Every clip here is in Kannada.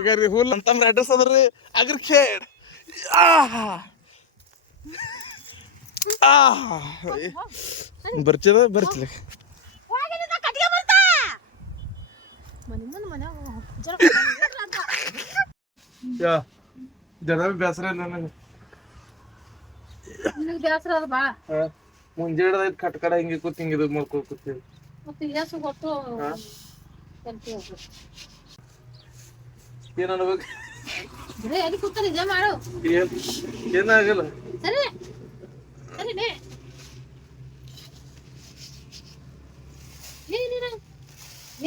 ಈಗ ರೀ ಹುಲ್ ಅಂತಂದ್ರೆ ಅಡ್ರೆಸ್ ಅದ್ರಿ ಅಗ್ರಿಖೇಡ್ ಆಹಾ ಆಹಾ ಬರ್ಚದ ಬರ್ಚಲಿ ಹೋಗಿದ್ದ ಬರ್ತಾ? ಮನೆ ಮುಂದೆ ಮನ್ಯಾಗ ಜರ ಅಂತ. ಯಾ ಜನ ಬೇಸರ ನನಗೆ. ಬೇಸರ ಅದ ಬಾ. ಮುಂಜಾನೆ ಕಟ್ ಕಡ ಹಿಂಗೆ ಕೂತ್ ಹಿಂಗೆ ಇದು ಮಾಡ್ಕೊ ಕೂತೀವಿ ಮತ್ತೆ ಯಾಸು ಗೊತ್ತು ಏನ್ ಅನ್ಬೇಕು ಬರೀ ಎಲ್ಲಿ ಕೂತ ನಿಜ ಮಾಡು. ಏನ್ ಏನಾಗಲ್ಲ. ಸರಿ. ಸರಿ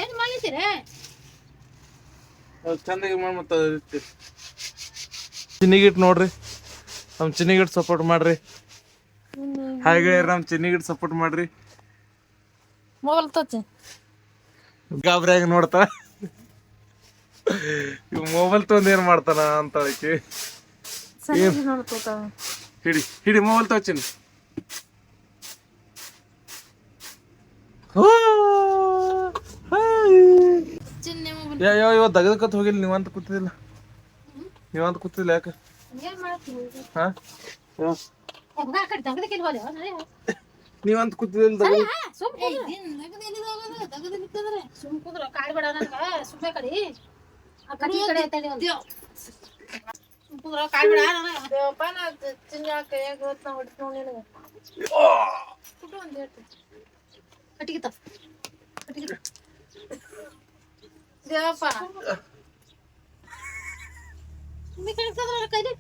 ಏನ್ ಮಾಡಿದ್ದೀರ? ಅದ್ ಚಂದಾಗಿ ಮಾಡಿ ಮತ್ತೆ ಚಿನ್ನಿಗಿಟ್ ನೋಡ್ರಿ. ನಮ್ ಚಿನ್ನಿಗಿಟ್ ಸಪೋರ್ಟ್ ಮಾಡ್ರಿ. ಹಾಗೆ ನಮ್ ಚಿನ್ನಿಗಿಟ್ ಸಪೋರ್ಟ್ ಮಾಡ್ರಿ. ಮೊಬೈಲ್ ನೋಡ್ತಾರ ಗಾಬ್ರಿಯಾಗಿ ನೋಡ್ತಾಳ ಇವ್ ಮೊಬೈಲ್ ತೊಂದ್ ಏನ್ ಮಾಡ್ತಾನ ಅಂತ ಅದಕ್ಕೆ ಹಿಡಿ ಹಿಡಿ ಮೊಬೈಲ್ ತೋಚಿನ ಯಾವ ಮೊಬೈಲ್ ಯೋ ಇವ ದಗದಕತ್ ಹೋಗಿಲ್ಲ ನೀವಂತ ಕೂತಿದಿಲ್ಲ ನೀವಂತ ಕೂತಿದಿಲ್ಲ ಯಾಕೆ? ಹಾ? ನೀವಂತ ಕೂತಿದಿಲ್ಲ ದಗದ? ಸುಮ್ ಸುಮ್ ಕುಂದ್ರ ಕಾಡ್ಬೇಡ ನನಗ ಸುಮ್ಮನೆ ಕಡಿ. ದೇವಪ್ಪ ನಾ ಚಿನ್ನ ಕೈಯಾಗ ಇವತ್ತು ನಾ ಹೊಡಿತು ನೋಡಿ ನಿನಗ. ಕುಟ್ಟು ಒಂದು ಹೇಳ್ತೀನಿ. ಕಟ್ಟಿಗೆ ತ ಕಟ್ಟಿಗೆ ದೇವಪ್ಪ. ಸುಮ್ಮನೆ ಕಳಿಸ್ತದ್ರ ಕೈಲಿ.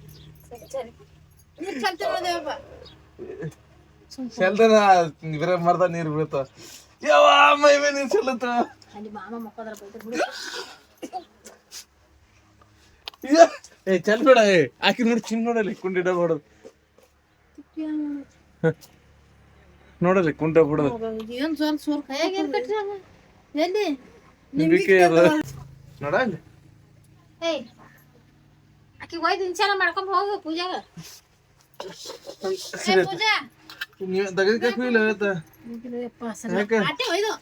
ಸರಿ ಸರಿ. ನೀರ್ ಚಲ್ತಿರ ದೇವಪ್ಪ. ಶೆಲ್ದನ ಬರೇ ಮರ್ದ ನೀರ್ ಬೀಳ್ತಾವ ಯಾವ ಮೈ ಮೇಲೆ ನೀರ್ ಚೆಲ್ಲತ್ತ ಅಲ್ಲಿ ಮಾಮ ಬಿಡು. ಏ ಚಲ್ ಬೇಡ ಏ ಆಕಿ ನೋಡಿ ಚಿನ್ ನೋಡಲಿ ಕುಂಡಿಡ ಬಿಡೋದು ನೋಡಲಿ ಕುಂಡ ಬಿಡೋದು ಏನ್ ಸೋಲ್ ಸೋರ್ ಕೈಯಾಗ ಏನ್ ಎಲ್ಲಿ? ನಿಂಬಿಕೆ ಅದ. ನೋಡ ಅಲ್ಲಿ. ಏಯ್ ಆಕಿ ಒಯ್ದು ಇಂಚಾರ ಮಾಡ್ಕೊಂಡ್ ಹೋಗು ಪೂಜಾಗ. ಏ ಪೂಜಾ. ನೀವು ಇಲ್ಲ ಸರಿ? ಆಟೆ ಒಯ್ದು.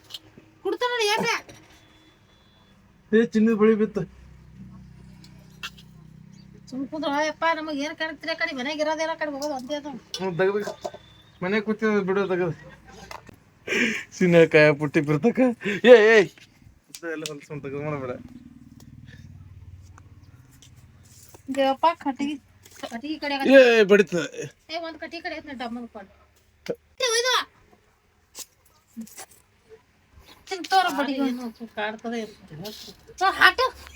ಏ ಚಿನ್ನದ ಬಳಿ ಬಿತ್ತು. ಸುಮ್ ಕುಂದ್ರ ಯಪ್ಪ ನಮಗ್ ಏನ್ ಕಾಣ್ತಿರ ಕಡೆ ಮನೆಗೆ ಇರೋದೇನ ಕಡೆ ಹೋಗೋದು ಒಂದೇ ಅದು. ದಗದ ಮನೆ ಕೂತಿದ ಬಿಡೋ ದಗದ ಸಿನಕಾಯ ಪುಟ್ಟಿ ಬಿರ್ತಕ. ಏ ಏಯ್ ಎಲ್ಲ ಹೊಲ್ಸ್ಕೊಂಡ್ ತಗದ್ ಮಾಡಬೇಡ ದೇವಪ್ಪ ಕಟ್ಟಿಗೆ ಕಟ್ಟಿಗೆ ಕಡೆ ಏ ಬಡಿತ. ಏ ಒಂದು ಕಟ್ಟಿಗೆ ಕಡೆ ಐತ್ ಡಮ್ಮನ್ ಕೊಂಡು ಒಯ್ದು ತಿಂತೋರ ಬಡಿ ಕಾಡ್ತದೆ ಹಾಟು ಏ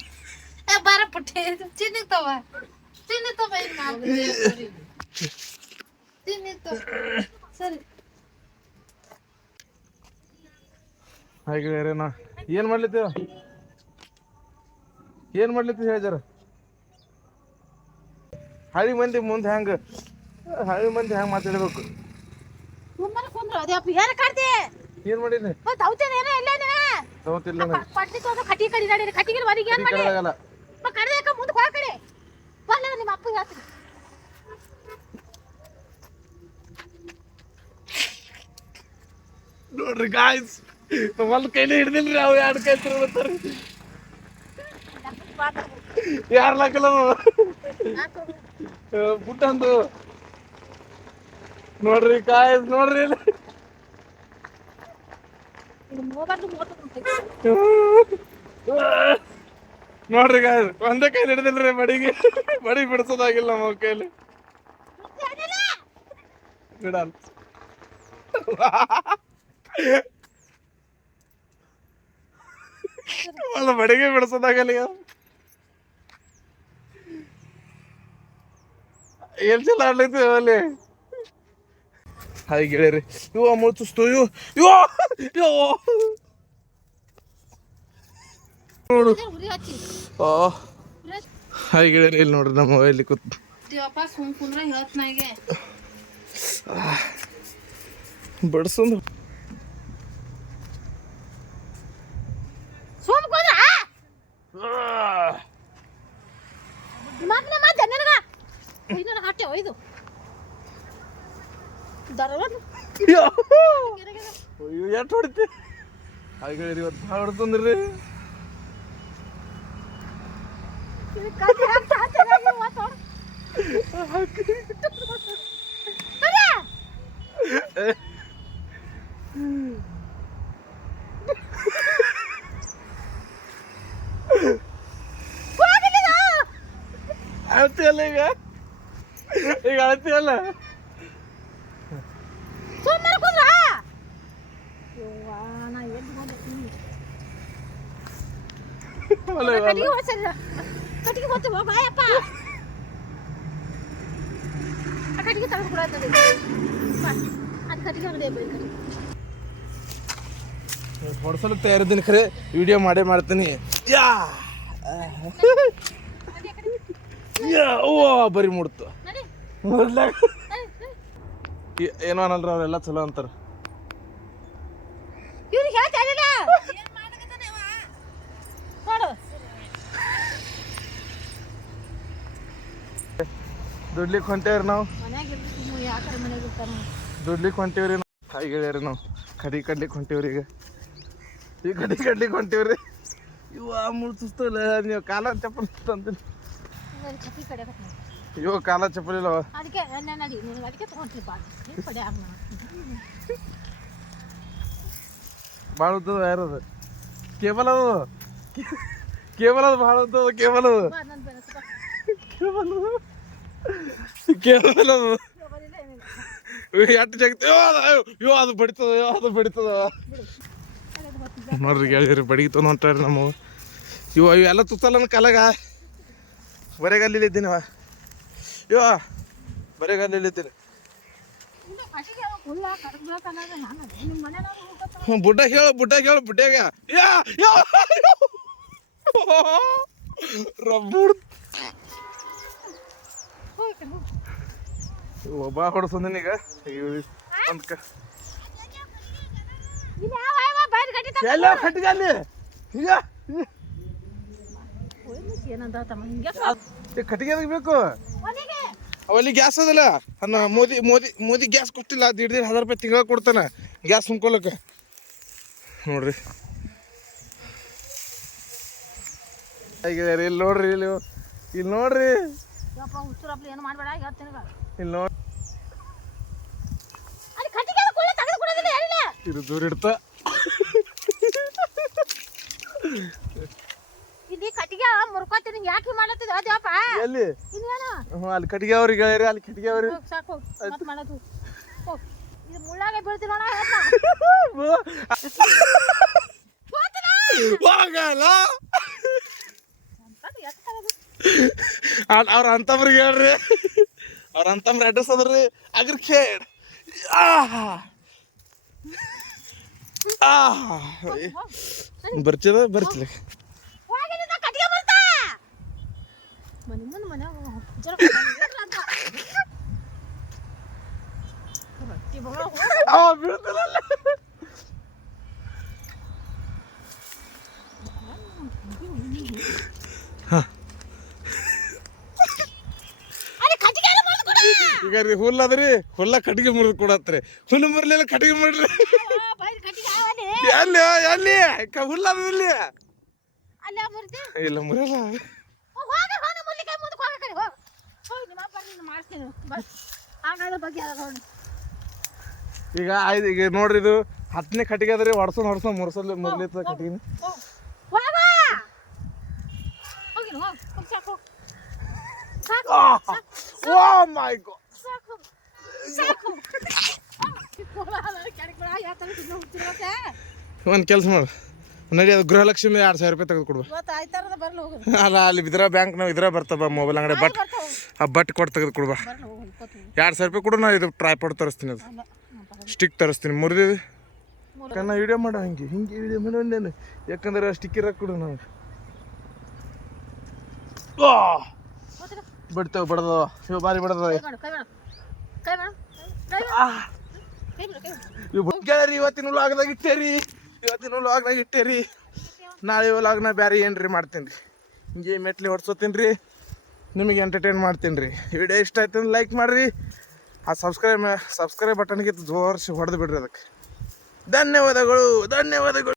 ಬಾರ ಪುಟ್ಟಿ ಚಿನ್ನಿತ್ತವ ಚಿನ್ನಿತ್ತವ ಏನ್ ಮಾಡ್ತೀವಿ ಚಿನ್ನಿತ್ತು ಸರಿ ಹಾಗೆ ನಾ ಏನ್ ಮಾಡ್ಲಿತ್ತೀವ ಏನ್ ಮಾಡ್ಲಿತ್ತಿ ಹೇಳ್ಜಾರ ಹಳಿ ಮಂದಿ ಮುಂದೆ ಹೆಂಗ ಹಳಿ ಮಂದಿ ಹೆಂಗ್ ಮಾತಾಡ್ಬೇಕು ಸುಮ್ಮನೆ ಕುಂದ್ರು ಅದೇ ಅಪ್ಪ ಏನ್ ಕಾಡ್ತಿ ಏನ್ ಮಾಡಿನಿ ಮತ್ತೆ ಅವತ್ತೇನ ಏನೋ ಇಲ್ಲ ನೀನ ತಗೋತಿಲ್ಲ ನನಗೆ ಪಟ್ಟಿ ತೋದ ಕಟ್ಟಿ ಕಡಿ ನಡಿ ಕಟ್ಟಿಗೆ ವರಿಗೆ ಏನ್ ಮಾಡಿ ಕಡೆದಾಗಲ್ಲ ಕಡ್ದಾಕ ಮುಂದೆ ಹೋಗ ಕಡೆ ಹೇಳ್ತೀನಿ ನೋಡ್ರಿ ಗಾಯ್ಸ್ ಒಂದ್ ಕೈಲಿ ಹಿಡ್ದಿಲ್ರಿ ಅವ್ ಎರಡು ಕೈ ತಿರ್ಗತ್ತಾರ ಯಾರ್ ಲಾಕಲ್ಲ ಪುಟ್ಟಂದು ನೋಡ್ರಿ ಕಾಯ್ಸ್ ನೋಡ್ರಿ. ಮೊಬೈಲ್ ನೋಡ್ರಿ ಗಾಯ್ಸ್ ಒಂದೇ ಕೈ ಹಿಡ್ದಿಲ್ರಿ ಮಡಿಗೆ. ಮಡಿ ಬಿಡಿಸೋದಾಗಿಲ್ಲ ನಮ್ಮ ಕೈಲಿ. ಬಿಡಲ್ಲ. ಅಲ್ಲ ಬಡಿಗೆ ಬಿಡಿಸೋದಾಗಲ್ಲ. ಏನ್ ಚಲ ಆಡ್ಲೈತಿ ಅಲ್ಲಿ? ಹಾಗೆ ಗೆಳೆಯರಿ ಇವ ಮುಚ್ಚಿಸ್ತು ಇವು ಇವ ನೋಡು. ಇಲ್ಲಿ ನೋಡ್ರಿ ನಮ್ಮ ಇಲ್ಲಿ ಕೂತ್. ಬಡ್ಸೊಂದು. ಎಷ್ಟು ಹೊಡಿತಿ? ಹಾಗೆ ಇವತ್ತು ಭಾಳ ಹೊಡ್ತಂದ್ರಿ ಇದು ಕಡ್ಡಿ ಹಾಕ್ತ ಚೆನ್ನಾಗಿ ಇವತ್ತು ನೋಡು. ಅರೆ! ಹೋಗಿಲ್ಲ ಇದು. ಅಳ್ತಿಯಲ್ಲ ಈಗ ಈಗ ಅಳ್ತಿಯಲ್ಲ ಸುಮ್ಮನೆ ಕುಂದ್ರ ಯವ್ವಾ, ನಾ ಎಲ್ಲಿ ಬಂದೆ? ಬಾ ಬಾಯಪ್ಪ ಆ ಕೂಡ ಅದು ಕಟ್ಟಿಗೆ ಅಂಗಡಿ ಬೈ ಹೊಡ್ಸಲು ತಯಾರಿದ್ದೀನಿ ಖರೆ ವಿಡಿಯೋ ಮಾಡೇ ಮಾಡ್ತೀನಿ. ಯಾ! ಯಾ ಓ ಬರಿ ಮುಡ್ತು. ಮೊದ್ಲಾಗ. ಏನೋ ಅನ್ನಲ್ರ ಅವರೆಲ್ಲ ಚಲೋ ಅಂತಾರ. ದುಡ್ಲಿಕ್ಕೆ ಹೊಂಟೇವ್ರಿ ನಾವು. ದುಡ್ಲಿಕ್ಕೆ ಹೊಂಟೇವ್ರಿ ನಾವು. ಹಾಗೆ ಗೆಳೆಯರಿ ನಾವು ಕಡಿ ಕಡ್ಲಿಕ್ಕೆ ಹೊಂಟೇವ್ರಿ ಈಗ. ಈ ಕಡಿ ಕಡ್ಲಿಕ್ಕೆ ಹೊಂಟೇವ್ರಿ. ಇವ ಮುಳ್ಸುಸ್ತಲ್ಲ ನೀವು ಕಾಲ ಚಪ್ಪಲ್ ತಂದಿಲ್ಲ ಅಯ್ಯೋ ಕಾಲ ಚಪ್ಪಲಿ ಇಲ್ಲವ ಭಾಳ ಉದ್ದದ ಯಾರದು ಕೇಬಲ್ ಅದು. ಕೇಬಲ್ ಅದು ಭಾಳ ಉದ್ದದ ಕೇಬಲ್ ಅದು. ಕೇಬಲ್ ಅದು. ಬರಿಲ್ಲ ಎಟ್ಟು ಜಗತ್ತು ಅಯ್ಯೋ ಅದು ಬಡಿತದ ಅದು ಬಡಿತದ. ನೋಡ್ರಿ ಗೆಳೆಯರಿ ಬಡಿಗೆ ಅಂತಾರೆ ನಮ್ಮ ಇವ ಇವೆಲ್ಲ ತುತ್ತಲ್ಲ ಕಲಗ. ಬರೆಗಲ್ಲಿ ಇದ್ದೀನವ ಇವ ಬರೆಗಲ್ಲಿ ಇದ್ದೀನಿ. ಇಲ್ಲ ಕಟ್ಟಿಗೆ ಹುಲ್ಲ ಕಡಗ್ಬೇಕು ಅನ್ನೋದು ನಾನು ನಿಮ್ಮ ಮನೆಯವ್ರು ಹೋಗತ್ತ ಹ್ಞೂ ಬುಡ್ಡ ಹೇಳು ಬುಡ್ಡ ಹೇಳು ಬುಡ್ಡಾಗ. ಯಾ ಯೋ ರಬ್ಬುಡ್ ಹೋಗಿ ಕಡೆ ಹೋಗಿ ಒಬ್ಬ ಹೊಡ್ಸಂದಿನ ಈಗ ಎಲ್ಲ ಕಟ್ಟಿಗೆ ಅಲ್ಲಿ. ಈಗ. ಬೇಕು? ಅವಲ್ಲಿ ಗ್ಯಾಸ್ ಅದಲ್ಲ. ಅನ್ನ ಮೋದಿ ಮೋದಿ ಮೋದಿ ಗ್ಯಾಸ್ ಕೊಟ್ಟಿಲ್ಲ. ದೀಡ್ ದೀಡ್ ಹಜಾರ್ ರೂಪಾಯಿ ತಿಂಗಳ ಕೊಡ್ತಾನೆ. ಗ್ಯಾಸ್ ತುಂಬ್ಕೊಳಕ್ಕೆ. ನೋಡ್ರಿ. ಹೇಗಿದ್ದಾರೆ? ಇಲ್ಲಿ ನೋಡ್ರಿ ಇಲ್ಲಿ ಇಲ್ಲಿ ನೋಡ್ರಿ. ಏನು ಮಾಡಬೇಡ? ಹೇಳ್ತೀನಿ ಇಲ್ಲಿ ನೋಡಿ. ಇದು ದೂರ ಇಡ್ತ. ಇಲ್ಲಿ ಕಟ್ಟಿಗೆ ಮುರ್ಕೋತೀನಿ ಯಾಕೆ ಮಾಡತ್ತಿದ ಅದೇವಪ್ಪ ಎಲ್ಲಿ? ಇನ್ನೇನು ಹ್ಞೂ ಅಲ್ಲಿ ಕಟ್ಟಿಗೆ ಅವ್ರಿಗೆ ಹೇಳ್ರಿ ಅಲ್ಲಿ ಕಟ್ಟಿಗೆ ಸಾಕು. ಹೋಗ್ ಮತ್ತೆ ಮಾಡೋದು. ಇದು ಮುಳ್ಳಾಗೆ ಹೋಗಲ್ಲ. ಅವ್ರ ಅಂತವ್ರಿಗೆ ಹೇಳ್ರಿ. ಅವ್ರ ಅಂತಮ್ರ ಅಡ್ರೆಸ್ ಅದ್ರಿ ಅಗ್ರ ಖೇಡ್ ಬರ್ತಿದ ಬರ್ತಿಲ್ಲ ಹೋಗಿದ್ದ ಕಟ್ಟಿಗೆ ಬರ್ತಾ ಮನೆ ಮುಂದೆ ಮನೆ ಜರ ಅಂತ ರೊಟ್ಟಿ ಬಗಳ ಆ ಬೀಳ್ತಿಲ್ಲ ಅಲ್ಲಿ ಕಟ್ಟಿಗೆ ಮುರಿದು ಕೊಡ ಈಗ ರೀ ಅದ್ರಿ ಹುಲ್ಲ ಕಟ್ಟಿಗೆ ಮುರಿದು ಕೊಡತ್ರಿ ಹುಲ್ಲು ಮುರ್ಲಿಲ್ಲ ಕಟ್ಟಿಗೆ ಅವಲ್ಲಿ ಎಲ್ಲಿ ಎಲ್ಲಿ? ಹುಲ್ಲ ಅದ್ರಲ್ಲಿ ಇಲ್ಲಿ ಮುರಿಯಲ್ಲ ಈಗ ಆಯ್ತು ಈಗ ನೋಡ್ರಿ ಇದು ಹತ್ತನೇ ಕಟ್ಟಿಗೆ ಅದ್ರಿ ಹೊಡ್ಸೋನ್ ಹೊಡ್ಸೋ ಮುರ್ಸಲ್ ಮುರ್ಲಿತ್ತ ಕಟ್ಟಿಗೆ ಓ ಮೈ ಹೋಗಿ ಸಾಕು. ಸಾಕು. ಒಂದ್ ಕೆಲ್ಸ ಮಾಡ. ನಡಿ ಅದು ಗೃಹಲಕ್ಷ್ಮಿ ಎರಡು ಸಾವಿರ ರೂಪಾಯಿ ತೆಗೆದು ಹೋಗು ಅಲ್ಲ ಅಲ್ಲಿ ಇದ್ರ ಬ್ಯಾಂಕ್ ನಾವು ಇದ್ರ ಬರ್ತವ ಮೊಬೈಲ್ ಅಂಗಡಿ. ಬಟ್ ಆ ಬಟ್ ಕೊಟ್ಟು ತೆಗೆದು ಕೊಡುವ ಎರಡ್ ಸಾವಿರ ರೂಪಾಯಿ ಕೊಡು ನಾ ಇದು ಟ್ರೈಪಾಡ್ ತರಿಸ್ತೀನಿ ಅದು. ಸ್ಟಿಕ್ ತರಿಸ್ತೀನಿ. ಮುರಿದಿದೆ. ಕಣ್ಣ ವಿಡಿಯೋ ಮಾಡ ಹಿಂಗೆ ಹಿಂಗೆ ವಿಡಿಯೋ ಮಾಡೋ ಒಂದೇನು ಯಾಕಂದ್ರೆ ಸ್ಟಿಕ್ ಇರಕ್ಕೆ ಕೊಡು ನಾವು? ಬಿಡ್ತೇವೆ ಬಡ್ದವ. ಇವು ಬಾರಿ ಬಡ್ದವ. ಕೈ ಬಿಡು ಗೆಳರಿ ಇವತ್ತಿನ ಲಾಗ್ನಾಗ ಇಟ್ಟೇರಿ. ಇವತ್ತಿನ ಲಾಗ್ನಾಗ ಇಟ್ಟೇರಿ. ನಾಳೆ ಲಾಗ್ನ ಬ್ಯಾರೆ ಏನ್ರಿ ಮಾಡ್ತೀನಿ. ರೀ ಹಿಂಗೆ ಮೆಟ್ಲಿ ಹೊಡ್ಸೋತೀನಿ ರೀ. ನಿಮಗೆ ಎಂಟರ್ಟೈನ್ ಮಾಡ್ತೀನಿ ರೀ. ವಿಡಿಯೋ ಇಷ್ಟ ಆಯ್ತು ಅಂದ್ರೆ ಲೈಕ್ ಮಾಡಿರಿ. ಆ ಸಬ್ಸ್ಕ್ರೈಬ್ ಸಬ್ಸ್ಕ್ರೈಬ್ ಬಟನ್ಗೆ ಜೋರ್ಸಿ ಹೊಡೆದು ಬಿಡ್ರಿ ಅದಕ್ಕೆ. ಧನ್ಯವಾದಗಳು ಧನ್ಯವಾದಗಳು.